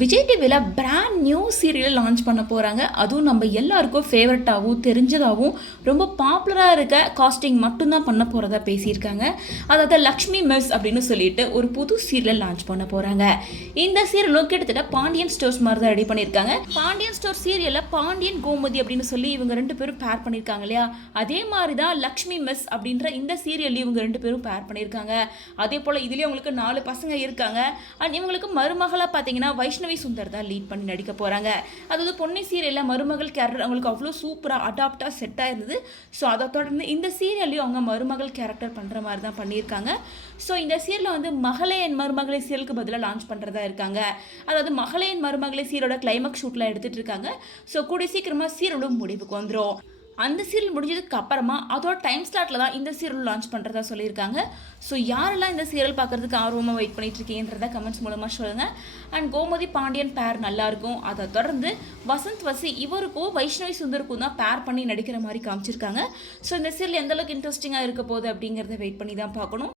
விஜய் டிவியில் brand new serial launch பண்ண போகிறாங்க. அதுவும் நம்ம எல்லாருக்கும் ஃபேவரட்டாகவும் தெரிஞ்சதாகவும் ரொம்ப பாப்புலராக இருக்க காஸ்டிங் மட்டும்தான் பண்ண போகிறதா பேசியிருக்காங்க. அதாவது லக்ஷ்மி மிஸ் அப்படின்னு சொல்லிட்டு ஒரு புது சீரியல் லான்ச் பண்ண போகிறாங்க. இந்த சீரியலும் கிட்டத்தட்ட பாண்டியன் ஸ்டோர்ஸ் மாதிரி தான் ரெடி பண்ணியிருக்காங்க. பாண்டியன் ஸ்டோர் சீரியலில் பாண்டியன் கோமதி அப்படின்னு சொல்லி இவங்க ரெண்டு பேரும் பேர் பண்ணியிருக்காங்க இல்லையா, அதே மாதிரி தான் லக்ஷ்மி மிஸ் அப்படின்ற இந்த சீரியல் இவங்க ரெண்டு பேரும் பேர் பண்ணியிருக்காங்க. அதே போல் இதுலேயே அவங்களுக்கு 4 பசங்க இருக்காங்க. அண்ட் இவங்களுக்கு மருமகளாக பார்த்தீங்கன்னா வைஷ்ணவி சுந்தர் தான் லீட் பண்ணி நடிக்க போகிறாங்க. அதாவது பொன்னி சீரியலில் மருமகள் கேரக்டர் அவங்களுக்கு அவ்வளோ சூப்பராக அடாப்டாக செட் ஆயிருந்தது. ஸோ அதை தொடர்ந்து இந்த சீரியல்லையும் அவங்க மருமகள் கேரக்டர் பண்ணுற மாதிரி தான் பண்ணியிருக்காங்க. ஸோ இந்த சீரியலில் வந்து மகளே என் மருமகளே சீரியலுக்கு பதிலாக லான்ச் பண்ணுறதா இருக்காங்க. அதாவது மகளே என் மருமகளே சீரியலோட கிளைமாக்ஸ் ஷூட்டில் எடுத்துகிட்டு இருக்காங்க. ஸோ கூடிய சீக்கிரமாக சீரியலும் முடிவுக்கு வந்துடும். அந்த சீரியல் முடிஞ்சதுக்கு அப்புறமா அதோட டைம் ஸ்லாட்டில் தான் இந்த சீரியல் லான்ச் பண்ணுறதா சொல்லியிருக்காங்க. ஸோ யாரெல்லாம் இந்த சீரியல் பார்க்குறதுக்கு ஆர்வமாக வெயிட் பண்ணிட்டு இருக்கீங்கன்றத கமெண்ட்ஸ் மூலமாக சொல்லுங்கள். அண்ட் கோமதி பாண்டியன் பேர் நல்லாயிருக்கும். அதை தொடர்ந்து வசந்த் வசி இவருக்கும் வைஷ்ணவி சுந்தருக்கும் தான் பேர் பண்ணி நடிக்கிற மாதிரி காமிச்சிருக்காங்க. ஸோ இந்த சீரியல் எந்தளவுக்கு இன்ட்ரெஸ்டிங்காக இருக்க போகுது அப்படிங்கிறத வெயிட் பண்ணி தான் பார்க்கணும்.